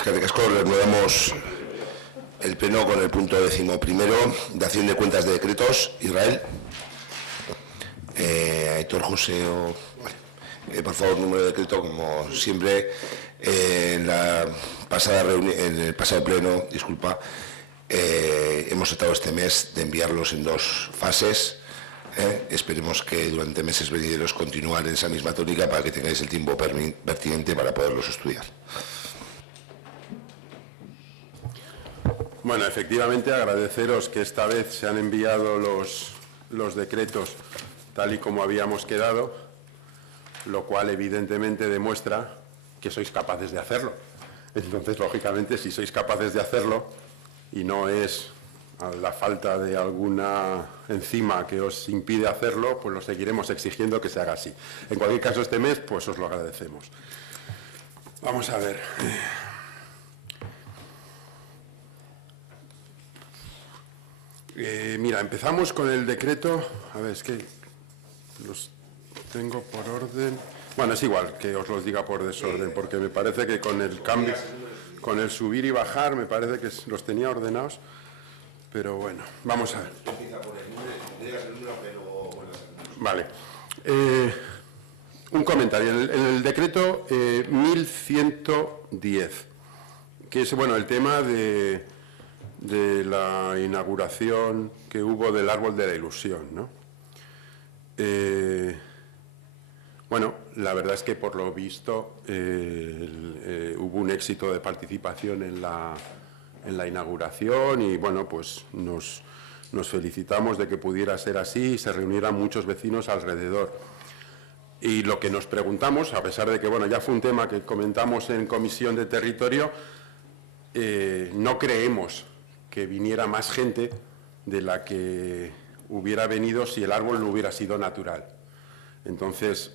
Eskerrik asko, reanudamos el pleno con el punto 11º, dación de cuentas de decretos. Israel. Aitor José, por favor, número de decreto, como siempre. En la pasada reunión, en el pasado pleno, disculpa, hemos tratado este mes de enviarlos en 2 fases. Esperemos que durante meses venideros continuar en esa misma tónica para que tengáis el tiempo pertinente para poderlos estudiar. Bueno, efectivamente agradeceros que esta vez se han enviado los decretos tal y como habíamos quedado, lo cual evidentemente demuestra que sois capaces de hacerlo. Entonces, lógicamente, si sois capaces de hacerlo y no es la falta de alguna enzima que os impide hacerlo, pues lo seguiremos exigiendo que se haga así. En cualquier caso, este mes, pues os lo agradecemos. Vamos a ver. Mira, empezamos con el decreto. A ver, es que los tengo por orden. Bueno, es igual que os los diga por desorden, porque me parece que con el cambio, con el subir y bajar, me parece que los tenía ordenados. Pero bueno, vamos a ver. Vale. Un comentario. En el decreto 1110, que es bueno el tema de la inauguración que hubo del Árbol de la Ilusión, ¿no? Bueno, la verdad es que por lo visto hubo un éxito de participación en la inauguración y bueno, pues nos felicitamos de que pudiera ser así y se reunieran muchos vecinos alrededor. Y lo que nos preguntamos, a pesar de que bueno, ya fue un tema que comentamos en Comisión de Territorio, no creemos que viniera más gente de la que hubiera venido si el árbol no hubiera sido natural. Entonces,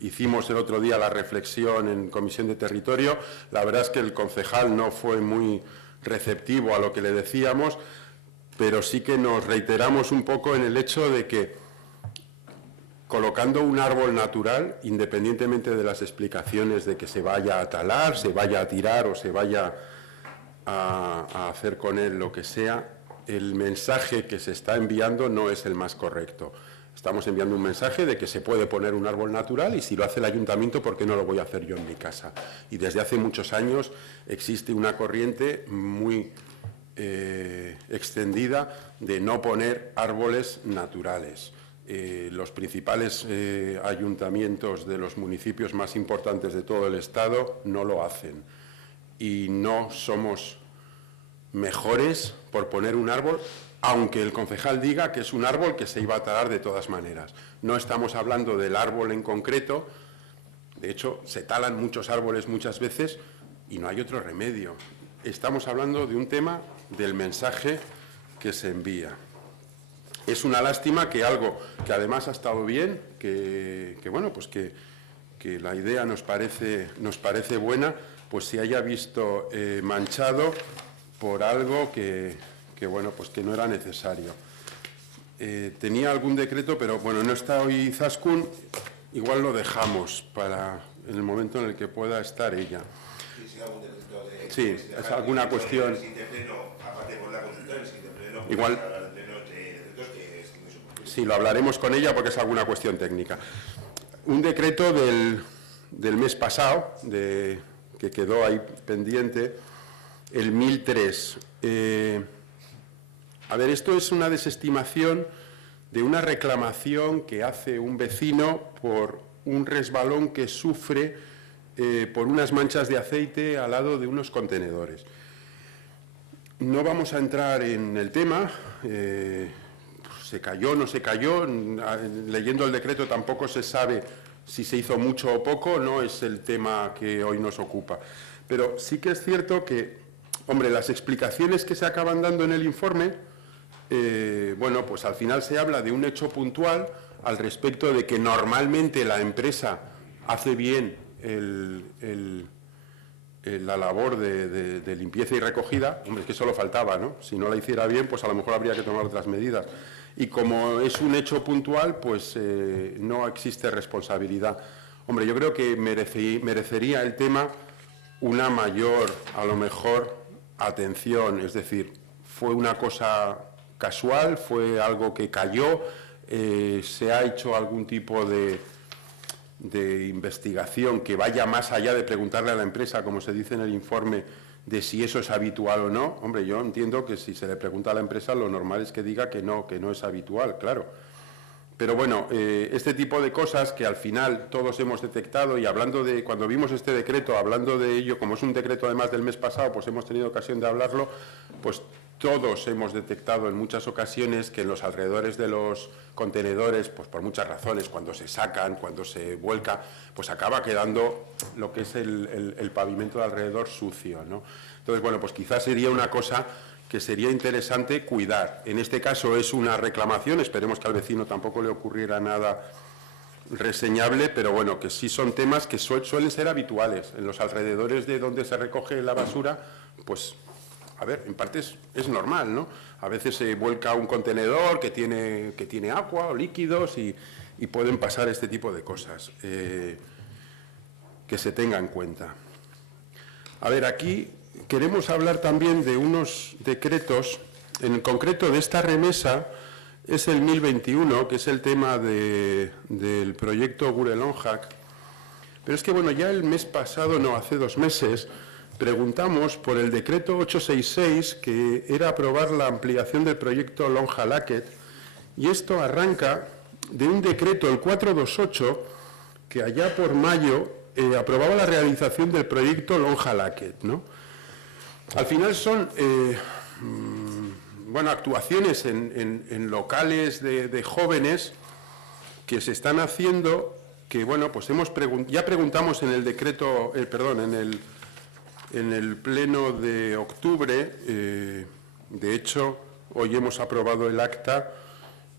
hicimos el otro día la reflexión en Comisión de Territorio. La verdad es que el concejal no fue muy receptivo a lo que le decíamos, pero sí que nos reiteramos un poco en el hecho de que colocando un árbol natural, independientemente de las explicaciones de que se vaya a talar, se vaya a tirar o se vaya a hacer con él lo que sea, el mensaje que se está enviando no es el más correcto. Estamos enviando un mensaje de que se puede poner un árbol natural y si lo hace el ayuntamiento, ¿por qué no lo voy a hacer yo en mi casa? Y desde hace muchos años existe una corriente muy extendida de no poner árboles naturales. Los principales ayuntamientos de los municipios más importantes de todo el Estado no lo hacen. Y no somos mejores por poner un árbol, aunque el concejal diga que es un árbol que se iba a talar de todas maneras. No estamos hablando del árbol en concreto, de hecho se talan muchos árboles muchas veces y no hay otro remedio. Estamos hablando de un tema del mensaje que se envía. Es una lástima que algo que además ha estado bien, que bueno, pues que la idea nos parece buena, pues se haya visto manchado por algo que bueno, pues que no era necesario. Tenía algún decreto, pero bueno, no está hoy Izaskun, igual lo dejamos para en el momento en el que pueda estar ella. Sí, es alguna cuestión. Igual. Sí, lo hablaremos con ella porque es alguna cuestión técnica. Un decreto del mes pasado, que quedó ahí pendiente, el 1003. A ver, esto es una desestimación de una reclamación que hace un vecino por un resbalón que sufre por unas manchas de aceite al lado de unos contenedores. No vamos a entrar en el tema, se cayó, no se cayó, leyendo el decreto tampoco se sabe si se hizo mucho o poco, no es el tema que hoy nos ocupa. Pero sí que es cierto que, hombre, las explicaciones que se acaban dando en el informe, bueno, pues al final se habla de un hecho puntual al respecto de que normalmente la empresa hace bien la labor de limpieza y recogida. Hombre, es que solo faltaba, ¿no? Si no la hiciera bien, pues a lo mejor habría que tomar otras medidas. Y como es un hecho puntual, pues no existe responsabilidad. Hombre, yo creo que merecería el tema una mayor, a lo mejor, atención, es decir, fue una cosa casual, fue algo que cayó, se ha hecho algún tipo de investigación que vaya más allá de preguntarle a la empresa, como se dice en el informe, de si eso es habitual o no. Hombre, yo entiendo que si se le pregunta a la empresa, lo normal es que diga que no es habitual, claro. Pero bueno, este tipo de cosas que al final todos hemos detectado, y hablando de, cuando vimos este decreto, hablando de ello, como es un decreto además del mes pasado, pues hemos tenido ocasión de hablarlo, pues todos hemos detectado en muchas ocasiones que en los alrededores de los contenedores, pues por muchas razones, cuando se sacan, cuando se vuelca, pues acaba quedando lo que es el pavimento de alrededor sucio, ¿no? Entonces, bueno, pues quizás sería una cosa que sería interesante cuidar. En este caso es una reclamación, esperemos que al vecino tampoco le ocurriera nada reseñable, pero bueno, que sí son temas que suelen ser habituales. En los alrededores de donde se recoge la basura, pues, a ver, en parte es normal, ¿no? A veces se vuelca un contenedor que tiene agua o líquidos y pueden pasar este tipo de cosas, que se tenga en cuenta. A ver, aquí queremos hablar también de unos decretos, en concreto de esta remesa, es el 1021, que es el tema del proyecto Gure-Lonjac. Pero es que, bueno, ya el mes pasado, no, hace 2 meses, preguntamos por el decreto 866, que era aprobar la ampliación del proyecto Lonja-Laket, y esto arranca de un decreto, el 428, que allá por mayo aprobaba la realización del proyecto Lonja-Laket, ¿no? Al final son bueno, actuaciones en locales de jóvenes que se están haciendo, que bueno, pues ya preguntamos en el decreto, en el pleno de octubre, de hecho, hoy hemos aprobado el acta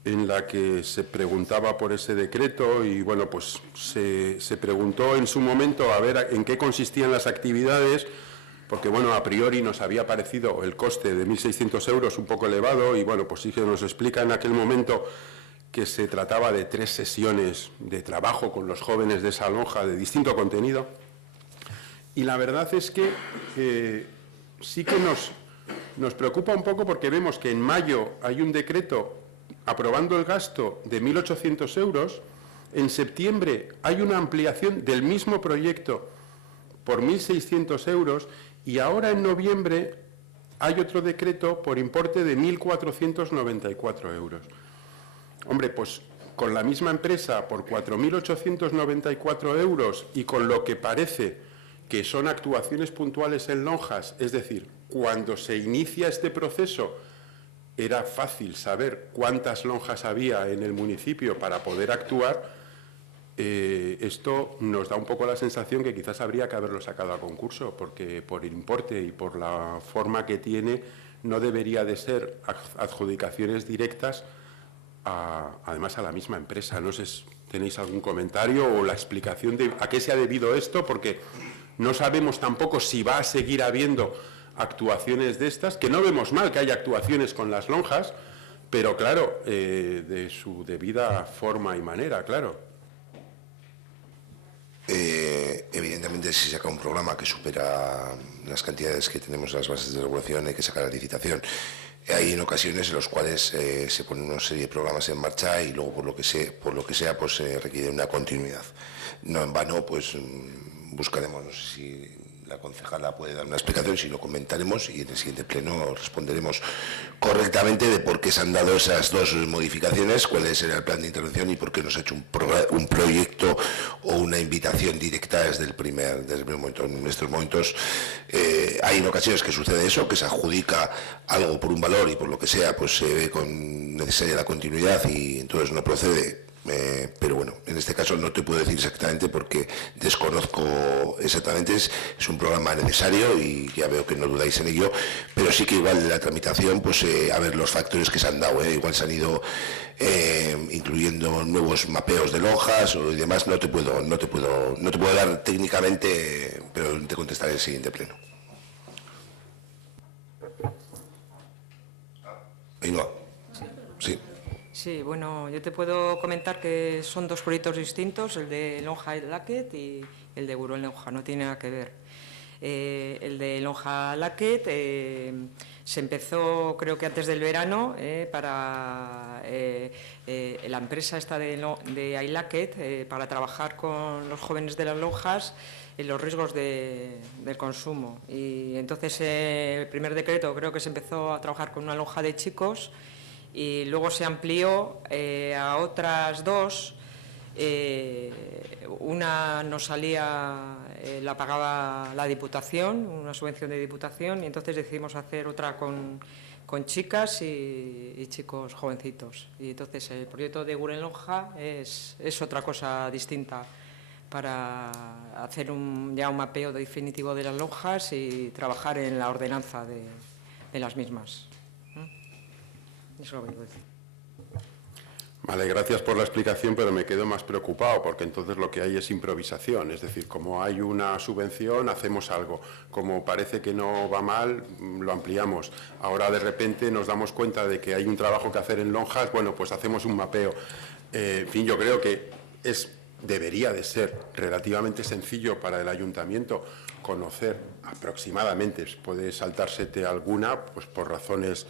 en la que se preguntaba por ese decreto y bueno, pues se preguntó en su momento a ver en qué consistían las actividades, porque bueno, a priori nos había parecido el coste de 1.600 euros un poco elevado y bueno, pues sí que nos explica en aquel momento que se trataba de 3 sesiones de trabajo con los jóvenes de esa lonja de distinto contenido. Y la verdad es que sí que nos preocupa un poco porque vemos que en mayo hay un decreto aprobando el gasto de 1.800 euros, en septiembre hay una ampliación del mismo proyecto por 1.600 euros y ahora en noviembre hay otro decreto por importe de 1.494 euros. Hombre, pues con la misma empresa por 4.894 euros y con lo que parece que son actuaciones puntuales en lonjas, es decir, cuando se inicia este proceso era fácil saber cuántas lonjas había en el municipio para poder actuar. Esto nos da un poco la sensación que quizás habría que haberlo sacado a concurso, porque por el importe y por la forma que tiene no debería de ser adjudicaciones directas además a la misma empresa. No sé si tenéis algún comentario o la explicación de a qué se ha debido esto, porque no sabemos tampoco si va a seguir habiendo actuaciones de estas, que no vemos mal que haya actuaciones con las lonjas, pero claro, de su debida forma y manera, claro. Evidentemente, si saca un programa que supera las cantidades que tenemos en las bases de regulación, hay que sacar la licitación. Hay en ocasiones en las cuales se ponen una serie de programas en marcha y luego por lo que sea pues requiere una continuidad. No en vano, pues buscaremos, no sé si la concejala puede dar una explicación, si lo comentaremos y en el siguiente pleno responderemos correctamente de por qué se han dado esas 2 modificaciones, cuál es el plan de intervención y por qué no se ha hecho un proyecto o una invitación directa desde el primer momento. En estos momentos hay en ocasiones que sucede eso, que se adjudica algo por un valor y por lo que sea pues se ve con necesaria la continuidad y entonces no procede. Pero bueno, en este caso no te puedo decir exactamente porque desconozco exactamente, es un programa necesario y ya veo que no dudáis en ello, pero sí que igual de la tramitación, pues a ver los factores que se han dado, igual se han ido incluyendo nuevos mapeos de lonjas o demás, no te puedo dar técnicamente, pero te contestaré en el siguiente pleno. Ahí va. Sí. Sí, bueno, yo te puedo comentar que son 2 proyectos distintos, el de Lonja-Laket y el de Gure-Lonja, no tiene nada que ver. El de Lonja Laquet se empezó, creo que antes del verano, para la empresa esta de Ailaquet, para trabajar con los jóvenes de las lonjas en los riesgos del consumo. Y entonces el primer decreto creo que se empezó a trabajar con una lonja de chicos y luego se amplió a otras dos. Una nos salía, la pagaba la Diputación, una subvención de Diputación, y entonces decidimos hacer otra con chicas y chicos jovencitos. Y entonces el proyecto de Gure Lonja es otra cosa distinta para hacer ya un mapeo definitivo de las lonjas y trabajar en la ordenanza de las mismas. Eso es lo que quiero decir. Vale, gracias por la explicación, pero me quedo más preocupado porque entonces lo que hay es improvisación, es decir, como hay una subvención, hacemos algo, como parece que no va mal, lo ampliamos. Ahora de repente nos damos cuenta de que hay un trabajo que hacer en lonjas, bueno, pues hacemos un mapeo. En fin, yo creo que debería de ser relativamente sencillo para el ayuntamiento conocer aproximadamente, puede saltársete alguna, pues por razones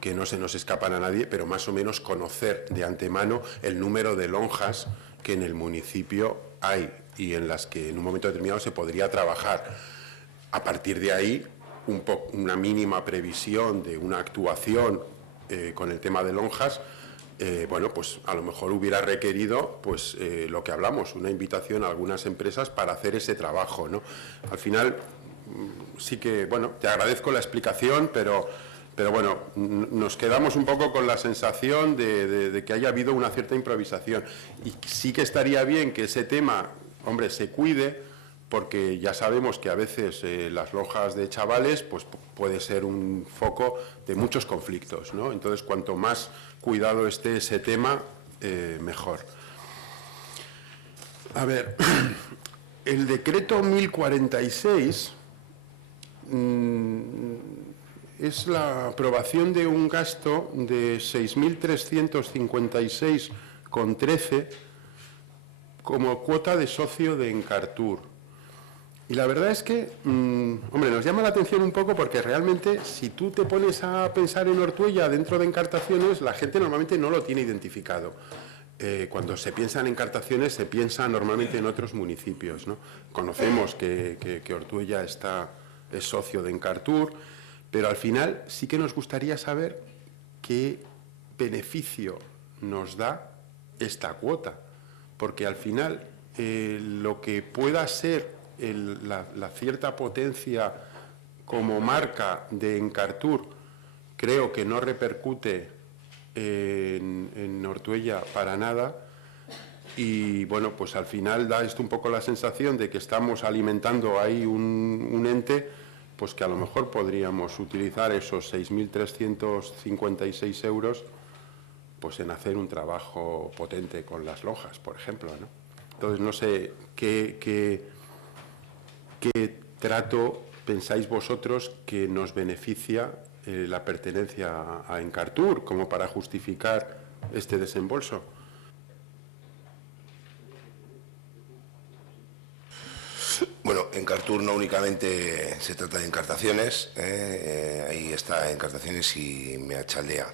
que no se nos escapan a nadie, pero más o menos conocer de antemano el número de lonjas que en el municipio hay y en las que en un momento determinado se podría trabajar. A partir de ahí, una mínima previsión de una actuación con el tema de lonjas, bueno, pues a lo mejor hubiera requerido pues lo que hablamos, una invitación a algunas empresas para hacer ese trabajo, ¿no? Al final, sí que, bueno, te agradezco la explicación, pero bueno, nos quedamos un poco con la sensación de que haya habido una cierta improvisación. Y sí que estaría bien que ese tema, hombre, se cuide, porque ya sabemos que a veces las lonjas de chavales pues puede ser un foco de muchos conflictos, ¿no? Entonces, cuanto más cuidado esté ese tema, mejor. A ver, el decreto 1046... es la aprobación de un gasto de 6.356,13 como cuota de socio de Encartur. Y la verdad es que, hombre, nos llama la atención un poco porque realmente si tú te pones a pensar en Ortuella dentro de encartaciones, la gente normalmente no lo tiene identificado. Cuando se piensa en encartaciones se piensa normalmente en otros municipios, ¿no? Conocemos que Ortuella es socio de Encartur, pero al final sí que nos gustaría saber qué beneficio nos da esta cuota, porque al final lo que pueda ser la cierta potencia como marca de Encartur creo que no repercute en Ortuella para nada y bueno, pues al final da esto un poco la sensación de que estamos alimentando ahí un ente pues que a lo mejor podríamos utilizar esos 6.356 euros pues en hacer un trabajo potente con las lonjas, por ejemplo, ¿no? Entonces, no sé qué trato pensáis vosotros que nos beneficia la pertenencia a Encartur como para justificar este desembolso. Bueno, Encartur no únicamente se trata de encartaciones, ahí está Encartaciones y Meachaldea.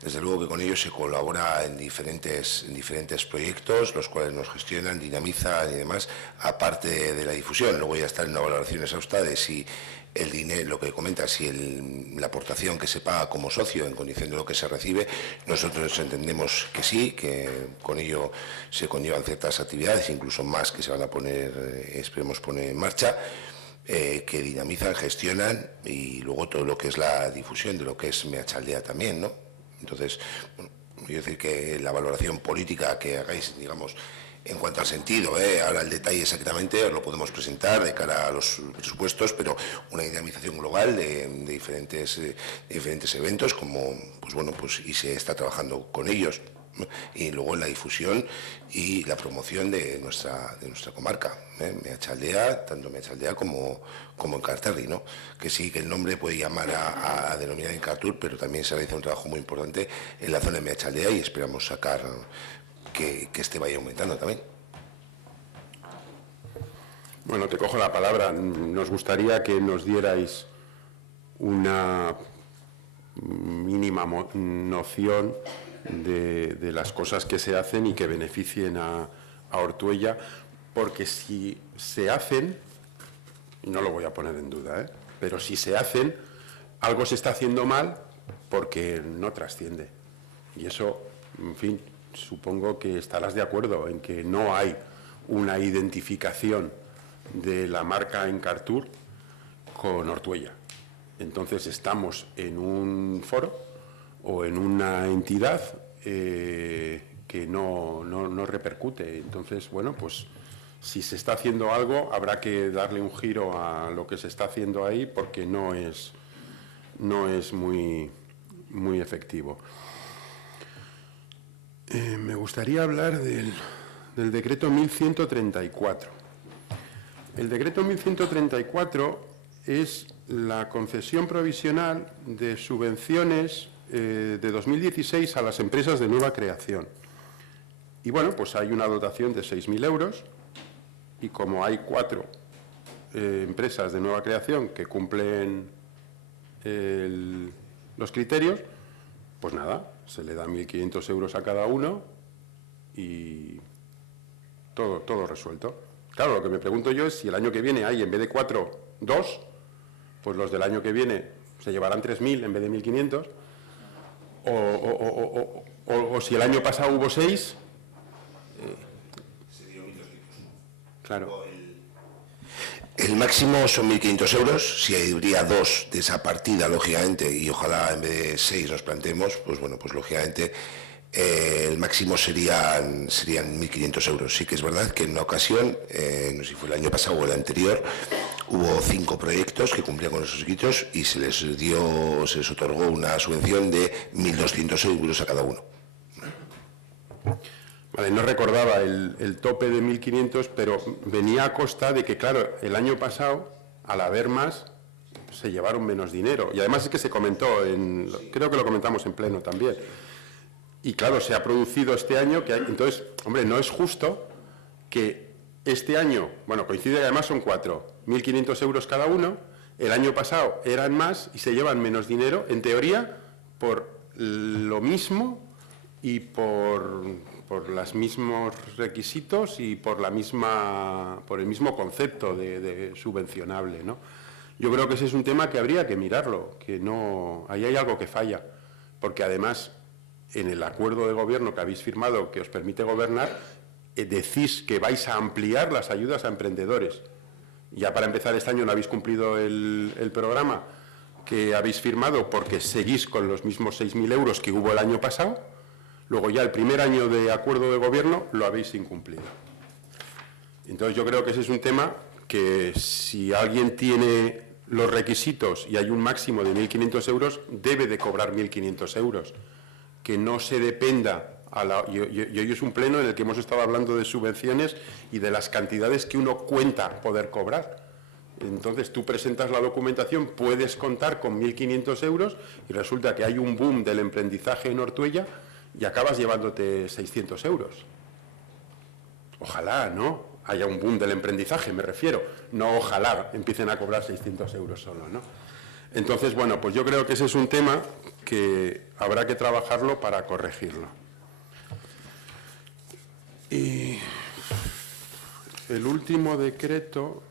Desde luego que con ellos se colabora en diferentes proyectos, los cuales nos gestionan, dinamizan y demás, aparte de la difusión. Luego ya está en una valoración exhausta de si el dinero, lo que comenta, si la aportación que se paga como socio en condición de lo que se recibe, nosotros entendemos que sí, que con ello se conllevan ciertas actividades, incluso más que se van a poner, esperemos poner en marcha, que dinamizan, gestionan y luego todo lo que es la difusión de lo que es Meachaldea también, ¿no? Entonces, bueno, quiero decir que la valoración política que hagáis, digamos, en cuanto al sentido, ahora el detalle exactamente os lo podemos presentar de cara a los presupuestos, pero una dinamización global de diferentes eventos, como, pues bueno, pues y se está trabajando con ellos. Y luego la difusión y la promoción de nuestra comarca, Meachaldea, tanto Meachaldea como Encarterri, ¿no? Que sí, que el nombre puede llamar a denominar Encartur, pero también se realiza un trabajo muy importante en la zona de Meachaldea y esperamos sacar que este vaya aumentando también. Bueno, te cojo la palabra. Nos gustaría que nos dierais una mínima noción de las cosas que se hacen y que beneficien a Ortuella, porque si se hacen, y no lo voy a poner en duda, pero si se hacen, algo se está haciendo mal porque no trasciende. Y eso, en fin, supongo que estarás de acuerdo en que no hay una identificación de la marca Encartur con Ortuella. Entonces estamos en un foro o en una entidad que no repercute. Entonces, bueno, pues si se está haciendo algo, habrá que darle un giro a lo que se está haciendo ahí, porque no es muy efectivo. Me gustaría hablar del decreto 1134. El decreto 1134 es la concesión provisional de subvenciones de 2016 a las empresas de nueva creación. Y bueno, pues hay una dotación de 6.000 euros, y como hay 4 empresas de nueva creación que cumplen los criterios, pues nada, se le da 1.500 euros a cada uno y todo resuelto. Claro, lo que me pregunto yo es si el año que viene hay, en vez de 4, 2, pues los del año que viene se llevarán 3.000 en vez de 1.500, o si el año pasado hubo 6... Claro. El máximo son 1.500 euros, si habría 2 de esa partida, lógicamente, y ojalá en vez de 6 nos planteemos, pues bueno, pues lógicamente el máximo serían 1.500 euros. Sí que es verdad que en una ocasión, no sé si fue el año pasado o el anterior, hubo 5 proyectos que cumplían con esos requisitos y se les otorgó una subvención de 1.200 euros a cada uno. Vale, no recordaba el tope de 1.500, pero venía a costa de que, claro, el año pasado, al haber más, se llevaron menos dinero. Y además es que se comentó, creo que lo comentamos en pleno también. Y claro, se ha producido este año, entonces, hombre, no es justo que este año, bueno, coincide que además son 4, 1.500 euros cada uno, el año pasado eran más y se llevan menos dinero, en teoría, por lo mismo y por los mismos requisitos y por el mismo concepto de subvencionable, ¿no? Yo creo que ese es un tema que habría que mirarlo, ahí hay algo que falla, porque además en el acuerdo de gobierno que habéis firmado, que os permite gobernar, decís que vais a ampliar las ayudas a emprendedores. Ya para empezar este año no habéis cumplido el programa que habéis firmado porque seguís con los mismos 6.000 euros que hubo el año pasado. Luego ya el primer año de acuerdo de gobierno lo habéis incumplido. Entonces yo creo que ese es un tema que si alguien tiene los requisitos y hay un máximo de 1.500 euros, debe de cobrar 1.500 euros. Que no se dependa, y hoy es un pleno en el que hemos estado hablando de subvenciones y de las cantidades que uno cuenta poder cobrar. Entonces tú presentas la documentación, puedes contar con 1.500 euros y resulta que hay un boom del emprendizaje en Ortuella y acabas llevándote 600 euros. Ojalá, ¿no? Haya un boom del emprendizaje, me refiero. No ojalá empiecen a cobrar 600 euros solo, ¿no? Entonces, bueno, pues yo creo que ese es un tema que habrá que trabajarlo para corregirlo. Y el último decreto,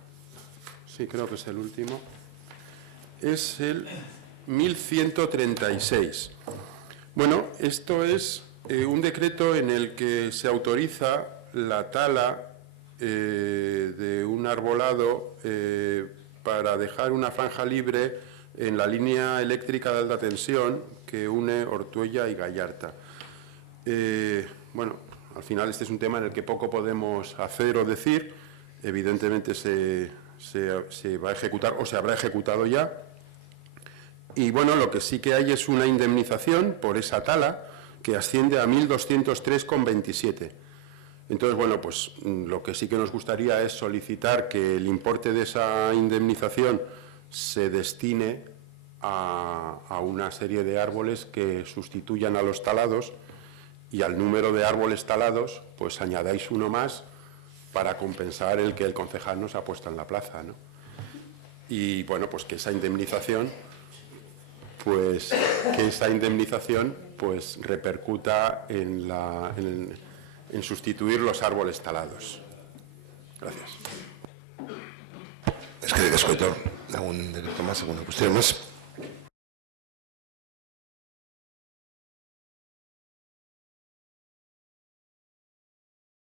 sí, creo que es el último, es el 1136. Bueno, esto es un decreto en el que se autoriza la tala de un arbolado para dejar una franja libre en la línea eléctrica de alta tensión que une Ortuella y Gallarta. Bueno, al final este es un tema en el que poco podemos hacer o decir. Evidentemente se va a ejecutar o se habrá ejecutado ya. Y bueno, lo que sí que hay es una indemnización por esa tala que asciende a 1.203,27. Entonces, bueno, pues lo que sí que nos gustaría es solicitar que el importe de esa indemnización se destine a una serie de árboles que sustituyan a los talados, y al número de árboles talados, pues añadáis uno más para compensar el que el concejal no se ha puesto en la plaza, ¿no? Y bueno, pues que esa indemnización pues repercuta en sustituir los árboles talados. Gracias. Es que, Aitor, algún decreto más, alguna cuestión más.